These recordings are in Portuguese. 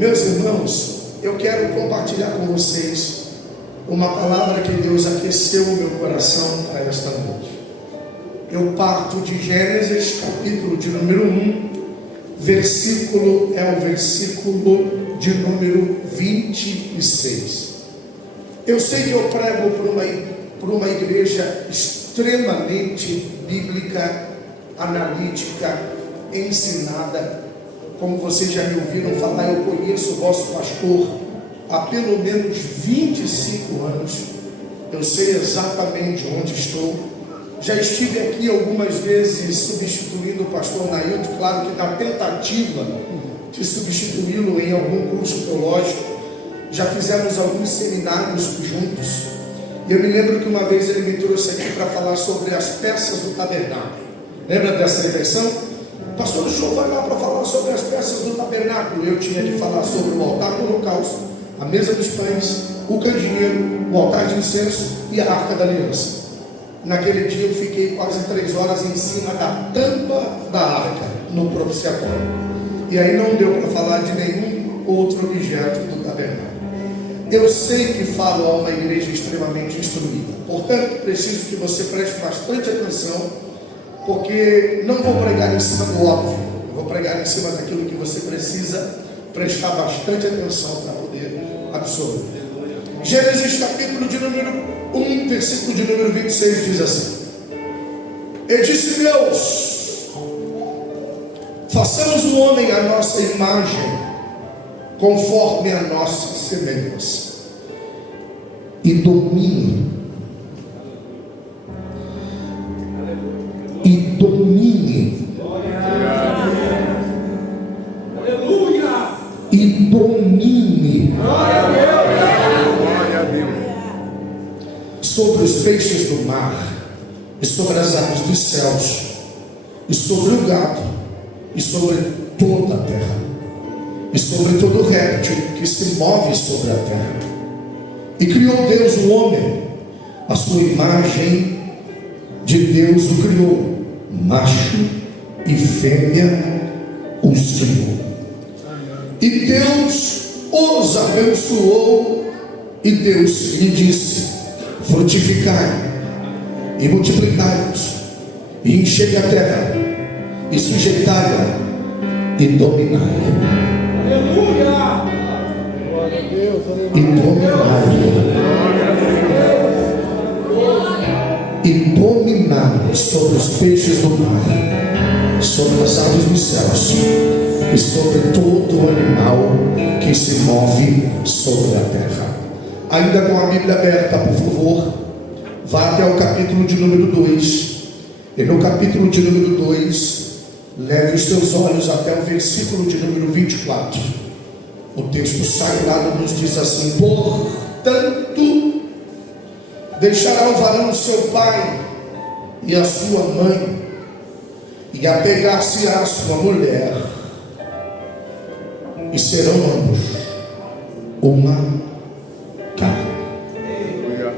Meus irmãos, eu quero compartilhar com vocês uma palavra que Deus aqueceu o meu coração para esta noite. Eu parto de Gênesis, capítulo de número 1, versículo é o versículo de número 26. Eu sei que eu prego por uma igreja extremamente bíblica, analítica, ensinada. Como vocês já me ouviram falar, eu conheço o vosso pastor há pelo menos 25 anos. Eu sei exatamente onde estou. Já estive aqui algumas vezes substituindo o pastor Nailton, claro que na tentativa de substituí-lo em algum curso teológico. Já fizemos alguns seminários juntos. E eu me lembro que uma vez ele me trouxe aqui para falar sobre as peças do tabernáculo. Lembra dessa eleição? Pastor, o senhor vai lá para falar sobre as peças do tabernáculo. Eu tinha que falar sobre o altar do holocausto, a mesa dos pães, o candeeiro, o altar de incenso e a arca da aliança. Naquele dia eu fiquei quase 3 horas em cima da tampa da arca, no propiciatório. E aí não deu para falar de nenhum outro objeto do tabernáculo. Eu sei que falo a uma igreja extremamente instruída, portanto preciso que você preste bastante atenção, porque não vou pregar em cima do óbvio, eu vou pregar em cima daquilo que você precisa prestar bastante atenção para poder absorver. Gênesis capítulo de número 1, versículo de número 26 diz assim: E disse Deus: façamos o homem à nossa imagem, conforme a nossa semelhança, e domine sobre os peixes do mar, e sobre as aves dos céus, e sobre o gado, e sobre toda a terra, e sobre todo réptil que se move sobre a terra. E criou Deus o homem, a sua imagem de Deus o criou, macho e fêmea os criou. E Deus os abençoou, e Deus lhe disse: frutificai e multiplicai-vos, e enchei a terra, e sujeitai-a, e dominai-a. Aleluia! E dominai sobre os peixes do mar, sobre as aves dos céus, e sobre todo animal que se move sobre a terra. Ainda com a Bíblia aberta, por favor, vá até o capítulo de número 2. E no capítulo de número 2, leve os teus olhos até o versículo de número 24. O texto sagrado nos diz assim: portanto, deixará o varão seu pai e a sua mãe, e apegar-se-á a sua mulher, e serão ambos uma carne.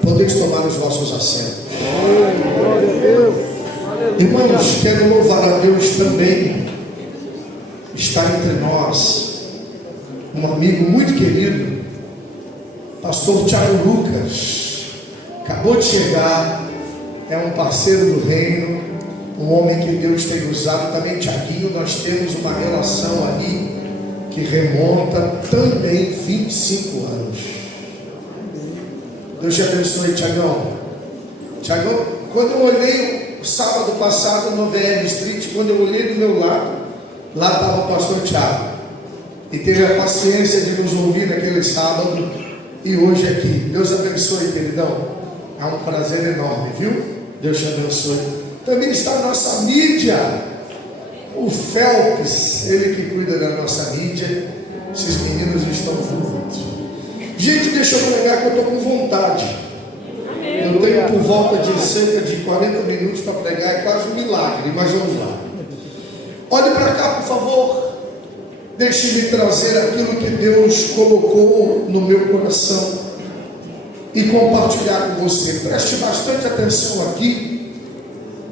Podeis tomar os vossos assentos. Irmãos, quero louvar a Deus também. Está entre nós um amigo muito querido, pastor Tiago Lucas. Acabou de chegar, é um parceiro do reino, um homem que Deus tem usado. Também Tiaguinho, nós temos uma relação ali que remonta também 25 anos. Deus te abençoe, Tiagão. Tiagão, quando eu olhei o sábado passado no VR Street, quando eu olhei do meu lado, lá estava o pastor Tiago, e teve a paciência de nos ouvir naquele sábado, e hoje aqui. Deus abençoe, queridão. É um prazer enorme, viu? Deus te abençoe. Também está a nossa mídia, o Felps, ele que cuida da nossa mídia. Esses meninos estão juntos. Gente, deixa eu pregar que eu estou com vontade. Eu tenho por volta de cerca de 40 minutos para pregar, é quase um milagre, mas vamos lá. Olhe para cá, por favor. Deixe-me trazer aquilo que Deus colocou no meu coração e compartilhar com você. Preste bastante atenção aqui.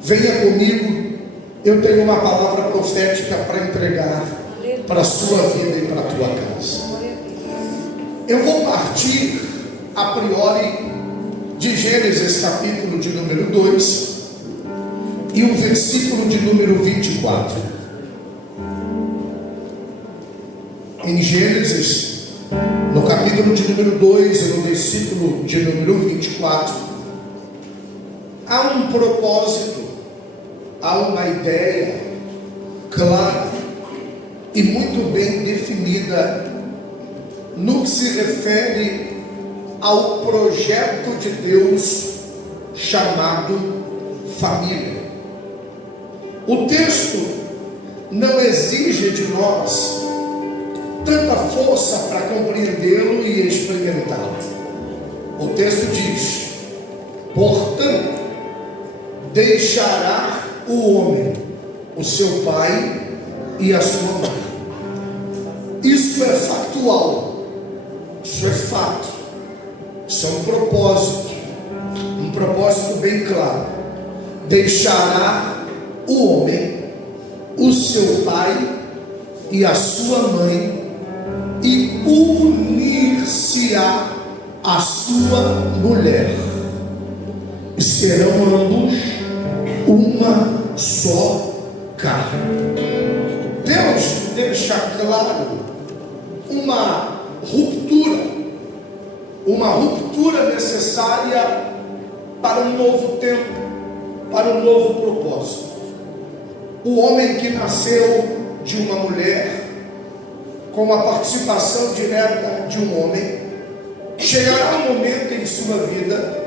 Venha comigo. Eu tenho uma palavra profética para entregar para a sua vida e para a tua casa. Eu vou partir a priori de Gênesis capítulo de número 2 e o versículo de número 24. Em Gênesis, no capítulo de número 2 e no versículo de número 24, há um propósito, há uma ideia clara e muito bem definida no que se refere ao projeto de Deus chamado família. O texto não exige de nós tanta força para compreendê-lo e experimentá-lo. O texto diz: portanto, deixará o homem o seu pai e a sua mãe. Isso é factual, isso é fato, isso é um propósito bem claro. Deixará o homem o seu pai e a sua mãe e unir-se-á a sua mulher, e serão ambos uma só carne. Deus deixa claro uma ruptura necessária para um novo tempo, para um novo propósito. O homem que nasceu de uma mulher, com a participação direta de um homem, chegará um momento em sua vida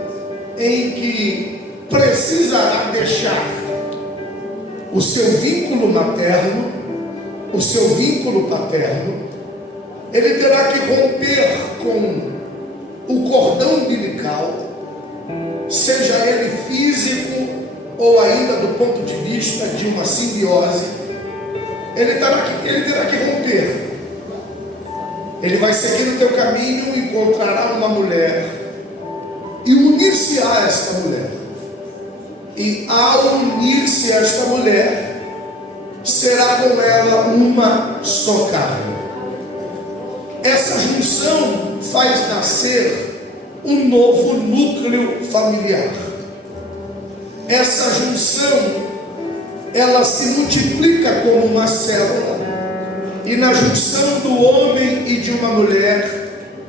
em que precisará deixar o seu vínculo materno, o seu vínculo paterno. Ele terá que romper com o cordão umbilical, seja ele físico ou ainda do ponto de vista de uma simbiose. Ele terá que romper. Ele vai seguir o teu caminho, encontrará uma mulher e unir-se-á a esta mulher. E ao unir-se a esta mulher, será com ela uma só carne. Essa junção faz nascer um novo núcleo familiar. Essa junção, ela se multiplica como uma célula. E na junção do homem e de uma mulher,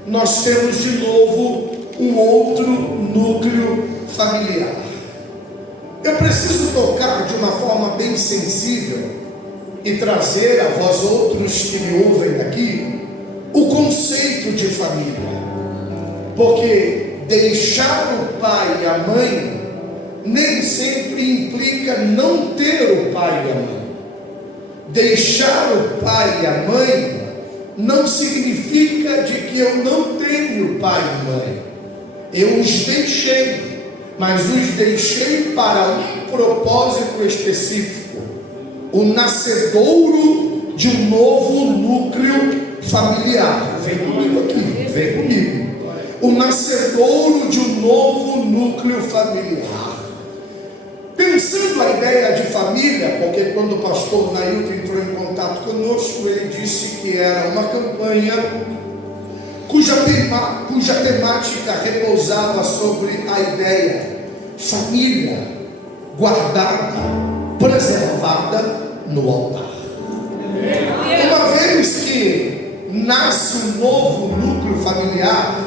nós temos de novo um outro núcleo familiar. Eu preciso tocar de uma forma bem sensível e trazer a vós outros que me ouvem aqui o conceito de família. Porque deixar o pai e a mãe nem sempre implica não ter o pai e a mãe. Deixar o pai e a mãe não significa de que eu não tenho pai e mãe. Eu os deixei, mas os deixei para um propósito específico: o nascedouro de um novo núcleo familiar. Vem comigo aqui, vem comigo. O nascedouro de um novo núcleo familiar. Pensando a ideia de família, porque quando o pastor Nailton entrou em contato conosco, ele disse que era uma campanha cuja temática repousava sobre a ideia família guardada, preservada no altar. Uma vez que nasce um novo núcleo familiar,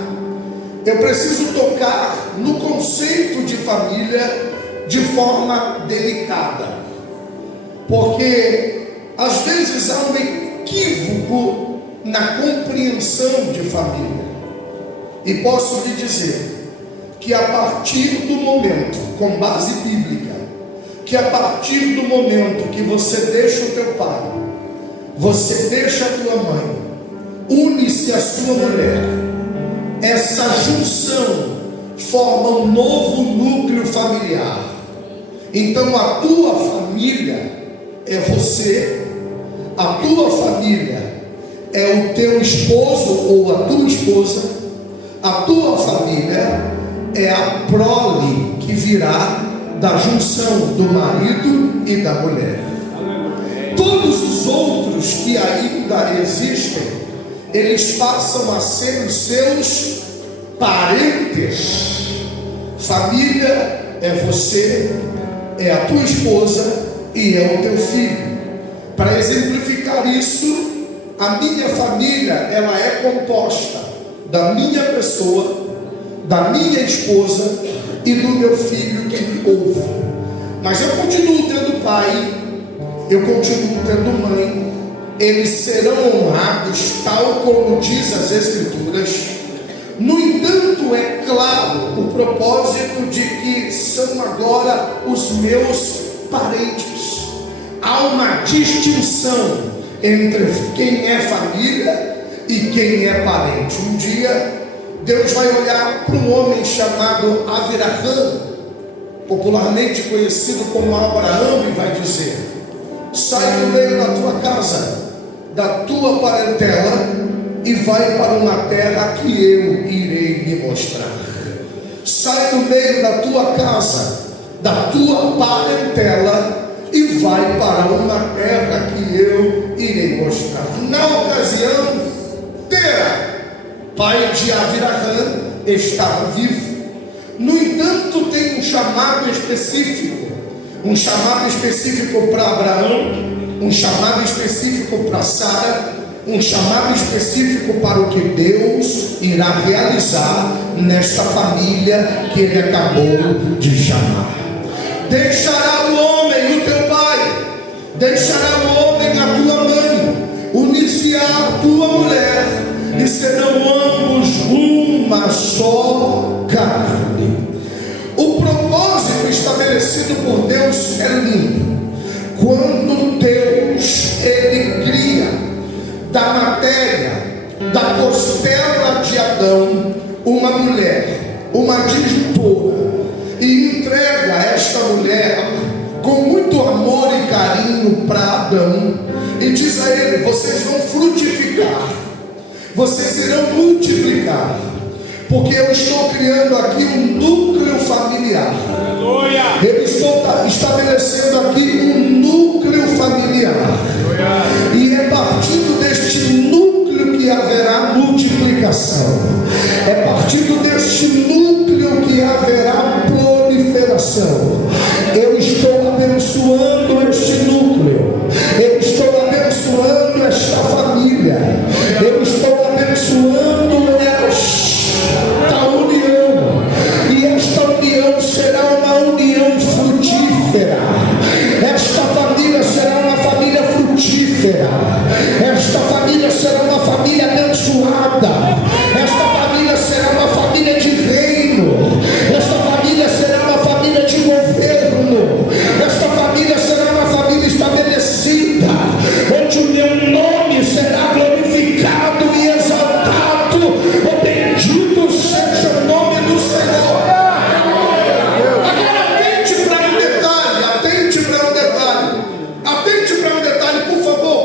eu preciso tocar no conceito de família de forma delicada, porque às vezes há um equívoco na compreensão de família. E posso lhe dizer que a partir do momento, com base bíblica, que a partir do momento que você deixa o teu pai, você deixa a tua mãe, une-se a sua mulher, essa junção forma um novo núcleo familiar. Então a tua família é você, a tua família é o teu esposo ou a tua esposa, a tua família é a prole que virá da junção do marido e da mulher. Todos os outros que ainda existem, eles passam a ser os seus parentes. Família é você, é a tua esposa e é o teu filho. Para exemplificar isso, a minha família, ela é composta da minha pessoa, da minha esposa e do meu filho que me ouve. Mas eu continuo tendo pai, eu continuo tendo mãe. Eles serão honrados, tal como diz as Escrituras. No entanto, é claro o propósito de que são agora os meus parentes. Há uma distinção entre quem é família e quem é parente. Um dia Deus vai olhar para um homem chamado Aviraham, popularmente conhecido como Abraão, e vai dizer: sai do meio da tua casa, da tua parentela, e vai para uma terra que eu irei lhe mostrar. Sai do meio da tua casa, da tua parentela, e vai para uma terra que eu irei mostrar. Na ocasião, Tera, pai de Aviraham, estava vivo. No entanto, tem um chamado específico para Abraão, um chamado específico para Sara, um chamado específico para o que Deus irá realizar nesta família que Ele acabou de chamar. Deixará o homem o teu pai, deixará o homem a tua mãe, unir-se-á a tua mulher, e serão ambos uma só carne. O propósito estabelecido por Deus é lindo. Quando Deus, Ele cria da matéria, da costela de Adão, uma mulher, uma disjuntora, e entrega esta mulher com muito amor e carinho para Adão, e diz a ele: vocês vão frutificar, vocês irão multiplicar, porque eu estou criando aqui um núcleo familiar. Eu estou estabelecendo aqui um núcleo familiar, e é partindo deste núcleo que haverá multiplicação, é partindo deste núcleo que haverá proliferação. Eu estou abençoando este núcleo, eu estou abençoando esta família, eu estou abençoando esta união, e esta união será uma união frutífera. Esta família será uma família frutífera, esta família será uma família abençoada, esta família será uma família de reino, esta família será uma família de governo, esta família será uma família estabelecida, onde o meu nome será glorificado e exaltado. O bendito seja o nome do Senhor. Agora atente para um detalhe, atente para um detalhe, por favor.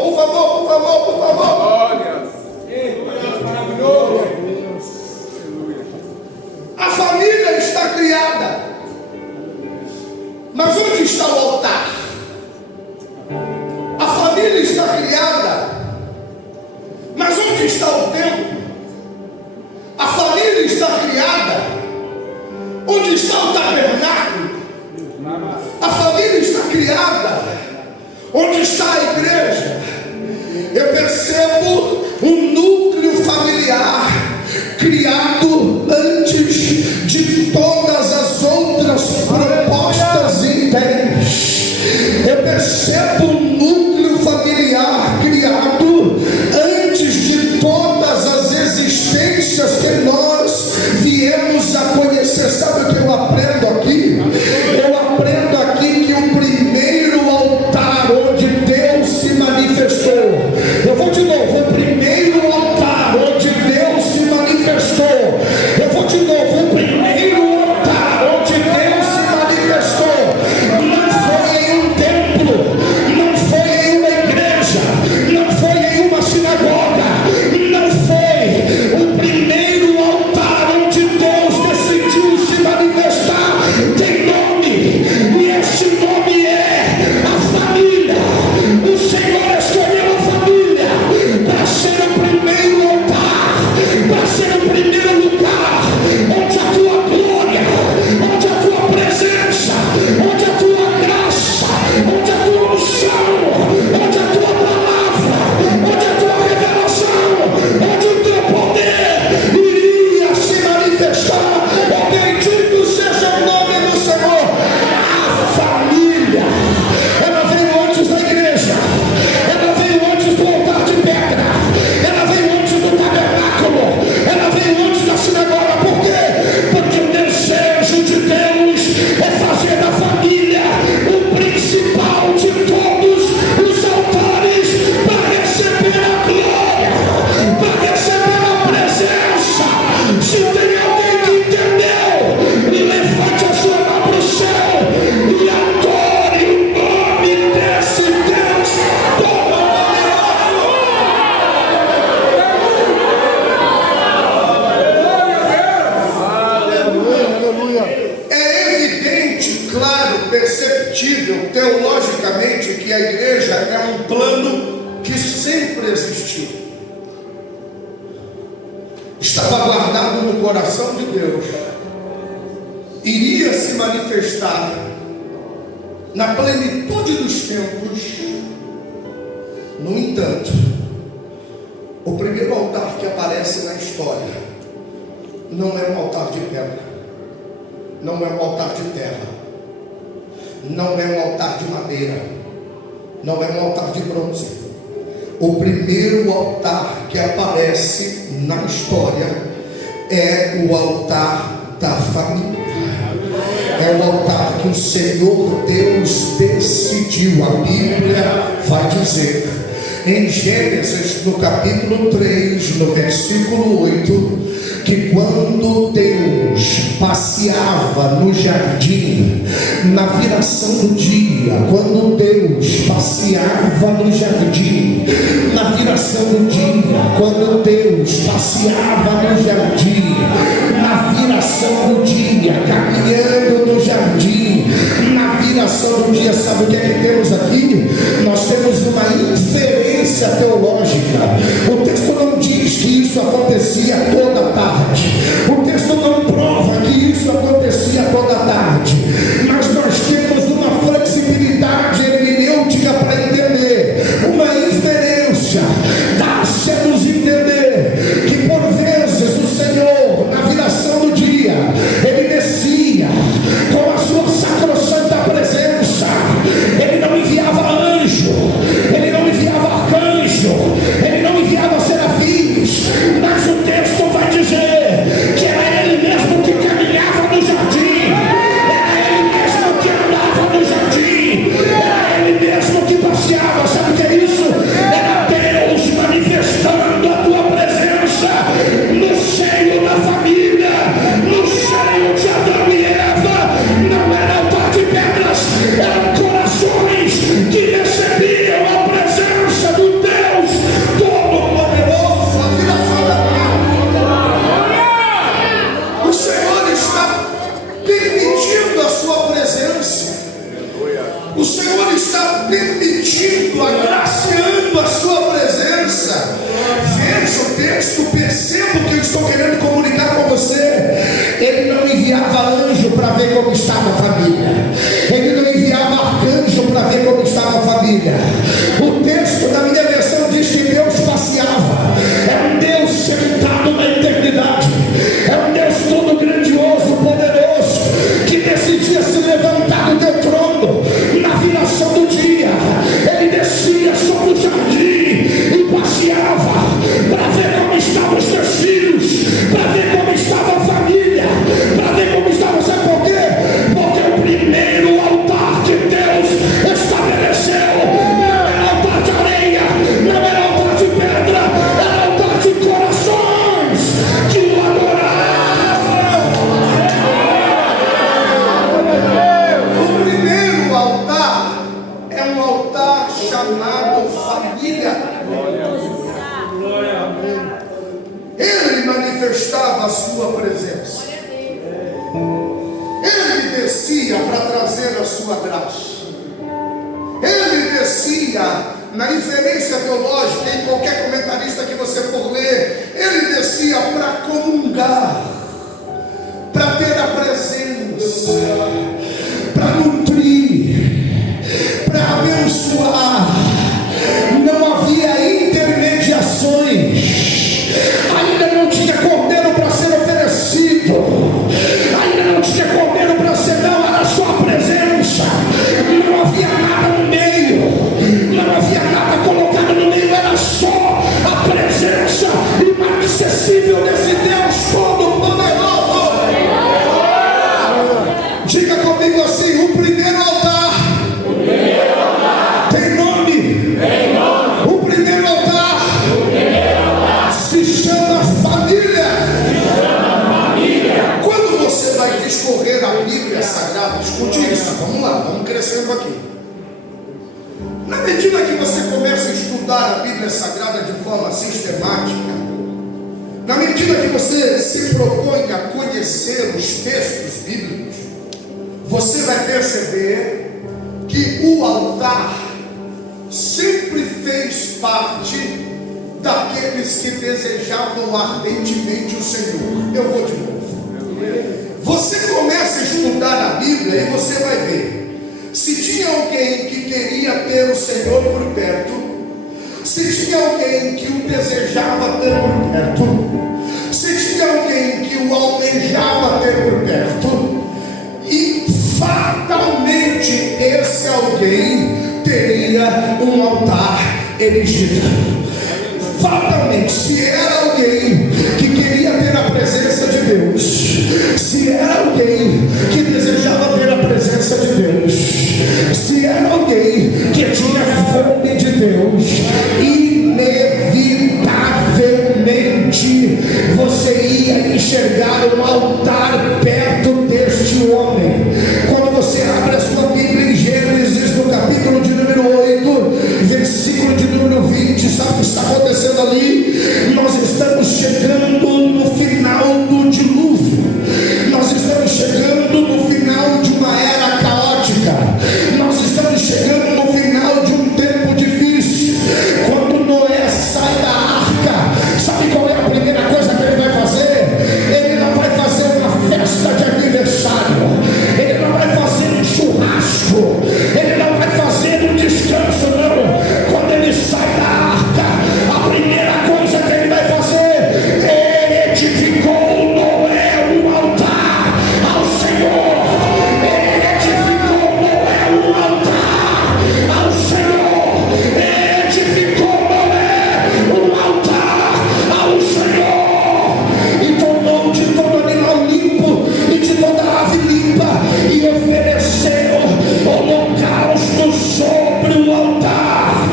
A família está criada, mas onde está o altar? A família está criada, mas onde está o templo? A família está criada, onde está o tabernáculo? A família está criada, onde está a igreja? Eu percebo um núcleo familiar criado antes de todas as outras propostas e ideias. Eu percebo um núcleo familiar criado antes de todas as existências que nós viemos a conhecer. Sabe o que eu aprendo aqui? Eu aprendo aqui que o primeiro altar onde Deus se manifestou, eu vou de novo, o primeiro altar onde Deus se manifestou estava guardado no coração de Deus, iria se manifestar na plenitude dos tempos. No entanto, o primeiro altar que aparece na história não é um altar de pedra, não é um altar de terra, não é um altar de madeira, não é um altar de bronze. O primeiro altar que aparece na história é o altar da família. É o altar que o Senhor Deus decidiu. A Bíblia vai dizer em Gênesis, no capítulo 3, no versículo 8, que quando Deus passeava no jardim, na viração do dia, quando Deus passeava no jardim, na viração do dia, quando Deus passeava no jardim, na viração do dia, caminhando no jardim, na viração do dia, sabe o que é que temos aqui? Nós temos uma inferência teológica. O texto não diz que isso acontecia toda a tarde. O texto não prova que isso acontecia toda a tarde. Mas nós temos uma flexibilidade hermenêutica para entender, uma inferência. Dá-se a nos entender que por vezes o Senhor, na viração do dia, Ele descia com a sua sacrossanta presença. Ele não enviava anjo, Ele não enviava arcanjo, Ele não enviava serafins, mas o texto vai dizer que era Ele mesmo que caminhava no jardim, era Ele mesmo que andava no jardim, era Ele mesmo que passeava. Sabe o que é isso? Era Deus manifestando a tua presença no seio da família, no seio de Adão e Eva. Não era altar de pedras, eram corações que recebiam a presença do Deus Todo-Poderoso. A viração da palavra. O Senhor está permitindo a sua presença. O Senhor está permitindo, agraciando a sua presença. Veja o texto, perceba o que eu estou querendo comunicar com você. Ele não enviava anjo para ver como estava a família. Ele não enviava arcanjo para ver como estava a família. O texto da minha versão diz que Deus passeava. É um Deus sentado na eternidade. É um Deus todo grandioso, poderoso, que decidia se levantar do teu trono na viração do dia. Ele descia sobre o jardim e passeava para ver como estavam os teus filhos, para ver como estava a família, para ver como estava. Sabe por quê? Porque o primeiro altar que Deus estabeleceu não era altar de areia, não era altar de pedra, era altar de corações que o adoravam. O primeiro altar é um altar chamado família. Ele manifestava a sua presença. Ele descia para trazer a sua graça. Ele descia, na inferência teológica, em qualquer comentarista que você for ler, ele descia para comungar, para ter a presença, para nutrir, para abençoar. Não havia intermediações. Ainda não tinha cordeiro para ser oferecido, ainda não tinha cordeiro para ser, não, era só a presença. Não havia nada no meio, não havia nada colocado no meio, era só a presença inacessível desse Deus Todo-Poderoso. Diga comigo assim: o primeiro altar tem nome. O primeiro altar se chama família. Quando você vai discorrer a Bíblia Sagrada, escute isso, vamos lá, vamos crescendo aqui. Na medida que você começa a estudar a Bíblia Sagrada de forma sistemática, na medida que você se propõe a conhecer os textos bíblicos, você vai perceber que o altar sempre fez parte daqueles que desejavam desejavam ardentemente o Senhor. Eu vou de novo. Você começa a estudar a Bíblia e você vai ver. Se tinha alguém que queria ter o Senhor por perto, se tinha alguém que o desejava ter por perto, se tinha alguém que o almejava ter por perto, e fatalmente esse alguém teria um altar erigido. Fatalmente, se era alguém que queria ter a presença de Deus, se era alguém que desejava ter a presença de Deus, se era alguém que tinha fome de Deus, inevitavelmente você ia enxergar um altar perto deste homem. Quando você abre a sua Bíblia em Gênesis, no capítulo de número 8, versículo de número 20, sabe o que está acontecendo ali? Nós estamos chegando no final do dilúvio, nós estamos chegando no final de uma era caótica, nós estamos chegando no final de um tempo difícil. Quando Noé sai da arca, sabe qual é a primeira coisa que ele vai fazer? Ele não vai fazer uma festa de aniversário, ele não vai fazer um churrasco, ele não vai fazer um descanso, não. Quando ele sai da arca, a primeira coisa que ele vai fazer, ele edificou Noé um altar ao Senhor. Ele edificou Noé um altar ao Senhor. Ele edificou Noé um altar ao Senhor. E tomou de todo animal limpo e de toda ave limpa e ofereceu holocausto sobre o altar.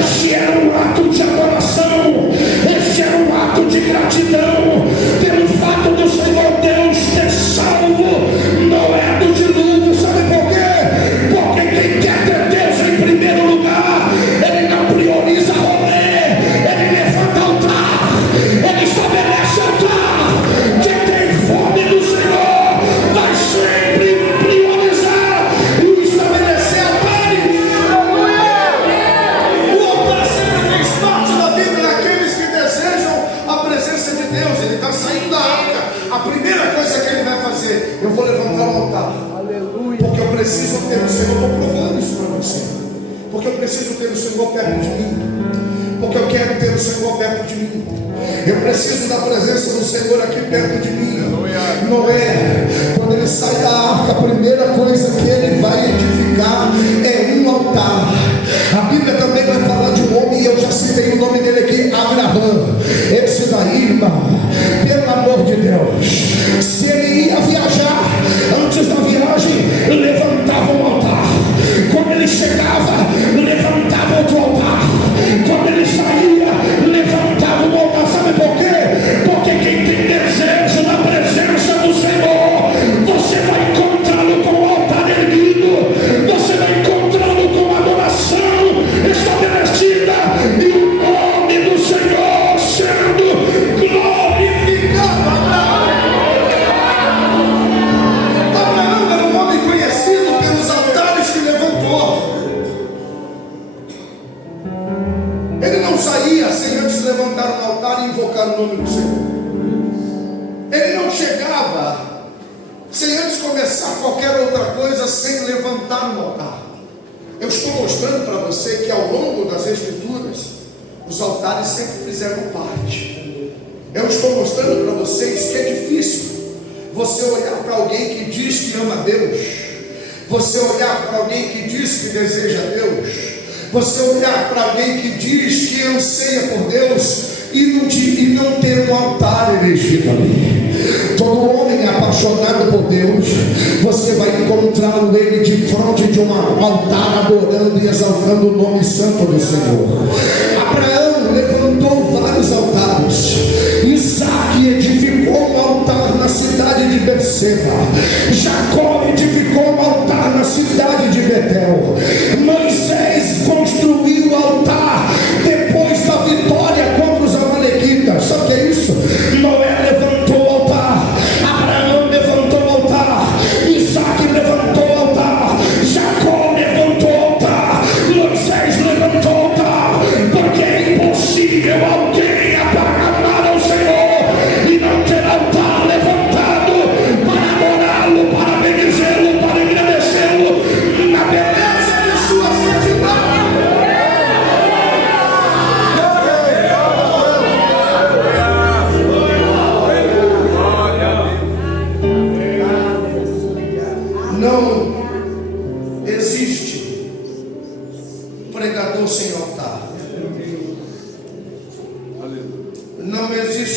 Este era um ato de adoração, este era um ato de gratidão pelo fato do Senhor Deus ter salvo Noé do dilúvio. Sabe por quê? Porque quem quer ter Deus em primeiro lugar, ele não prioriza rolê, ele levanta altar, ele estabelece altar. Quem tem fome do Senhor vai sempre priorizar e estabelecer altares. O altar sempre fez parte da vida daqueles que desejam a presença de Deus. Ele está saindo da arca, a primeira coisa que ele vai fazer, eu vou levantar um altar. Porque eu preciso ter o Senhor. Estou provando isso para você. Porque eu preciso ter o Senhor perto de mim. Porque eu quero ter o Senhor perto de mim. Eu preciso da presença do Senhor aqui perto de mim. Noé, quando ele sai da arca, a primeira coisa que ele vai edificar é um altar. A Bíblia também vai falar de um homem, e eu já citei o nome dele aqui, Abraão. Esse daí, irmão, pelo amor de Deus, se ele ia viajar, antes da viagem, levantava um altar. Quando ele chegava, levantava outro altar. Quando ele saía, levantava um altar. Sabe por quê? Porque quem tem desejo na presença do Senhor, você vai encontrá-lo com o altar erguido, você vai encontrá-lo com adoração estabelecida e o nome do Senhor sendo glorificado. Abraão era um homem conhecido pelos altares que levantou. Ele não saía sem antes levantar um altar e invocar o nome do Senhor. Ele não chegava sem antes começar qualquer outra coisa sem levantar um altar. Eu estou mostrando para você que ao longo das Escrituras, os altares sempre fizeram parte. Eu estou mostrando para vocês que é difícil você olhar para alguém que diz que ama Deus, você olhar para alguém que diz que deseja Deus, você olhar para alguém que diz que anseia por Deus e não ter um altar erigido ali. Todo homem apaixonado por Deus, você vai encontrá-lo ele de frente de um altar, adorando e exaltando o nome santo do Senhor. Abraão levantou vários altares. Isaac edificou um altar na cidade de Berseba. Jacó edificou um altar na cidade de Betel. Moisés construiu o altar depois da vitória contra os amalequitas. Sabe o que é isso? Noé levantou o altar, Abraão levantou o altar, Isaac levantou o altar, Jacó levantou o altar, Moisés levantou o altar, porque é impossível alguém amar ao Senhor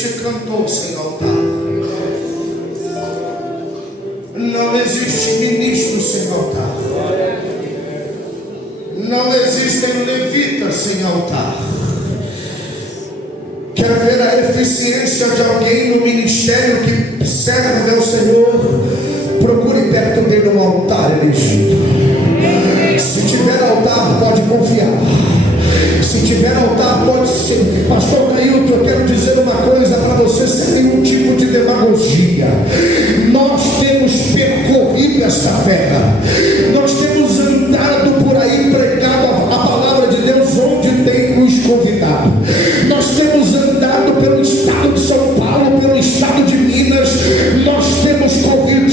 existe cantor sem altar. Não existe ministro sem altar. Não existem levitas sem altar. Quer ver a eficiência de alguém no ministério que serve ao Senhor? Procure perto dele um altar elegido. Se tiver altar, pode confiar. Se tiver altar, pode ser. Pastor Cailton, eu quero dizer uma coisa para você, sem nenhum tipo de demagogia. Nós temos percorrido esta terra. Nós temos andado por aí, pregado a palavra de Deus onde tem nos convidado. Nós temos andado pelo estado de São Paulo, pelo estado de Minas. Nós temos corrido.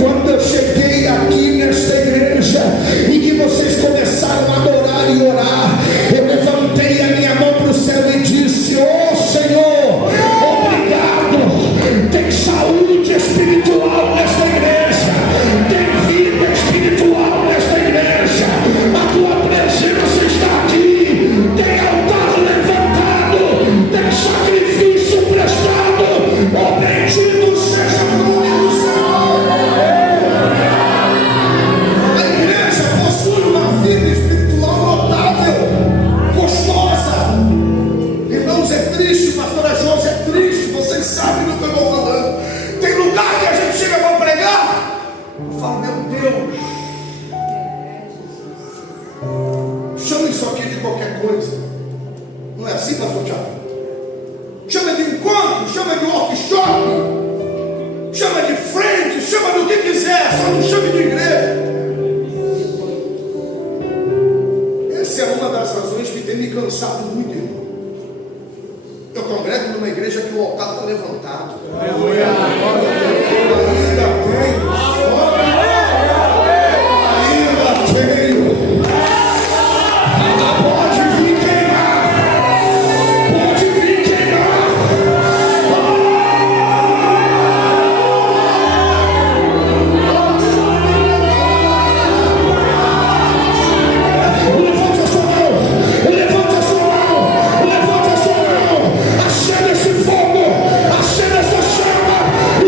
Quando eu cheguei aqui nesta igreja e que vocês começaram a adorar e orar, eu levantei a minha mão para o céu e disse: "Ô Senhor, obrigado. Tem saúde espiritual nesta igreja, tem vida espiritual nesta igreja. A tua presença está aqui. Tem altar levantado, tem sacrifício prestado. O bendito seja o nome do Senhor." A igreja possui uma vida espiritual notável, gostosa. Irmãos, é triste, pastora Josi, é triste. Vocês sabem do que eu estou falando. Tem lugar que a gente chega para pregar, eu falo: meu Deus, chama isso aqui de qualquer coisa. Não é assim, pastor Tiago? Chama de encontro, chama de workshop, chama de frente, chama do que quiser, só não chame de igreja. Essa é uma das razões que tem me cansado muito, irmão. Eu congrego numa igreja que o altar está levantado. Aleluia. Ainda tem. Pode vir queimar. Pode vir queimar. Levante a sua mão. Levante a sua mão. Levante a sua mão. Acenda esse fogo. Acenda essa chama. E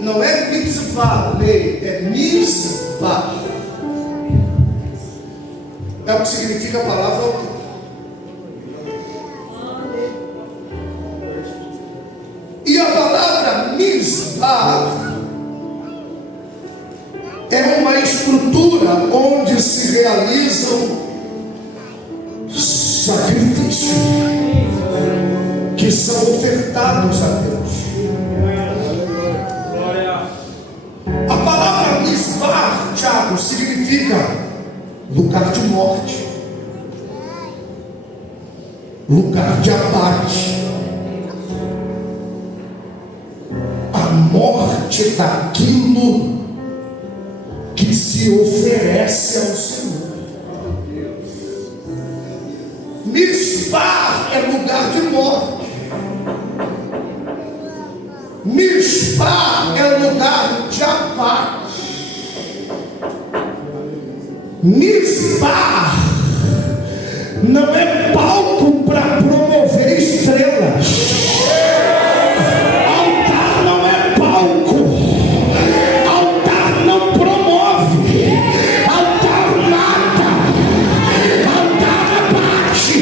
Não é mitzvah, lei, é mizbah. É o que significa a palavra altar. E a palavra mizbah é uma estrutura onde se realizam sacrifícios que são ofertados a Deus. A palavra mizbah, Tiago, significa lugar de morte, lugar de abate, a morte daquilo que se oferece ao Senhor. Mizbah é lugar de morte. Mizbah é lugar de abate. Mizbah não é palco para promover estrelas. Altar não é palco. Altar não promove. Altar mata. Altar abate.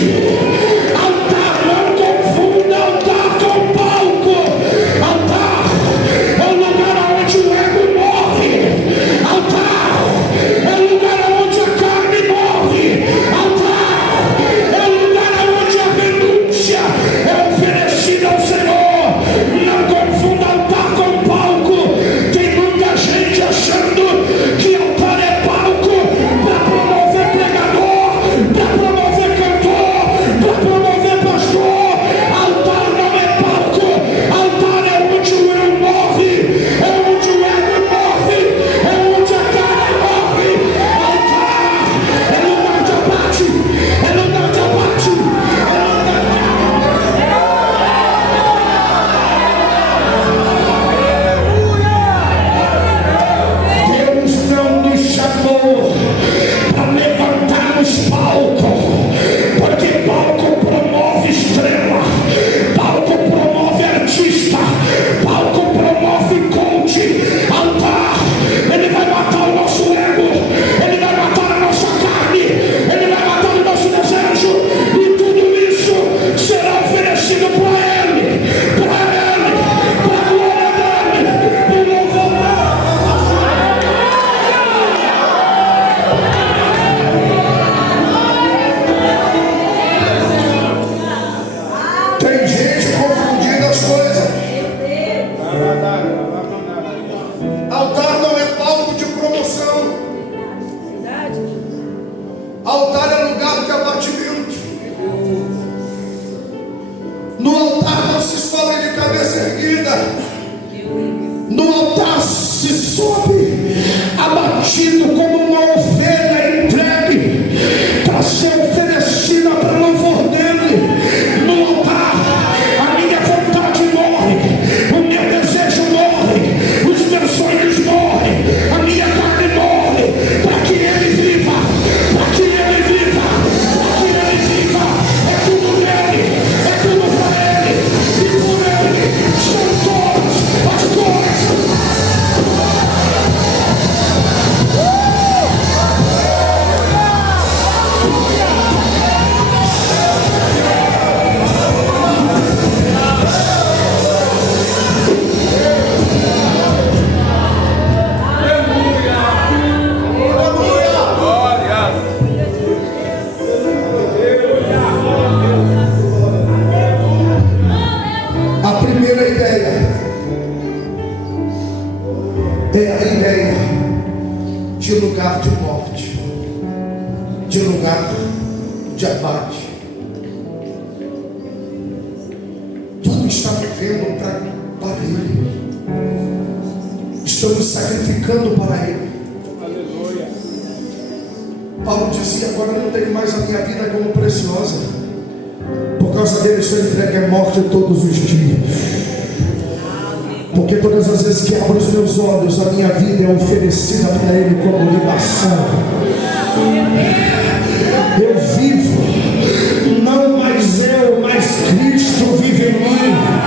Altar não confunda altar com palco. Altar é o lugar onde o ego morre. Altar é o lugar onde a carne morre. Altar é o lugar onde a renúncia é oferecida ao Senhor. Não confunda altar com palco. Tem muita gente achando que altar é palco para promover pregador, para promover cantor, para promover pastor. Altar não é palco. Altar é onde o eu morre, é onde o ego morre, é onde a carne morre. Altar é lugar de abate, é lugar de abate, é lugar de Deus não nos chamou para levantarmos palco, porque palco promove estrela, palco promove artista, palco promove coach. Altar, ele vai matar o nosso ego, ele vai matar a nossa carne, ele vai matar o nosso desejo, e tudo isso será oferecido para ele, para a glória dele, para o louvor dele. Tem gente confundindo as coisas. Altar não é palco de promoção. Altar é lugar de abatimento. No altar não se sobe de cabeça erguida. No altar se sobe abatido como uma ovelha entregue para ser oferecida para o louvor dele. No altar a minha vontade morre, o meu desejo morre, os meus sonhos morrem, a minha carne morre, para que ele viva, para que ele viva, para que ele viva. É tudo nele, é tudo para ele, e por ele são todas as coisas. A primeira ideia é a ideia de lugar de morte, de lugar de abate. Tudo está movendo para ele. Estamos sacrificando para ele. Paulo dizia: agora não tenho mais a minha vida como preciosa. Por causa dele sou entregue à morte todos os dias. Porque todas as vezes que abro os meus olhos, a minha vida é oferecida para ele como libação. Eu vivo, não mais eu, mas Cristo vive em mim.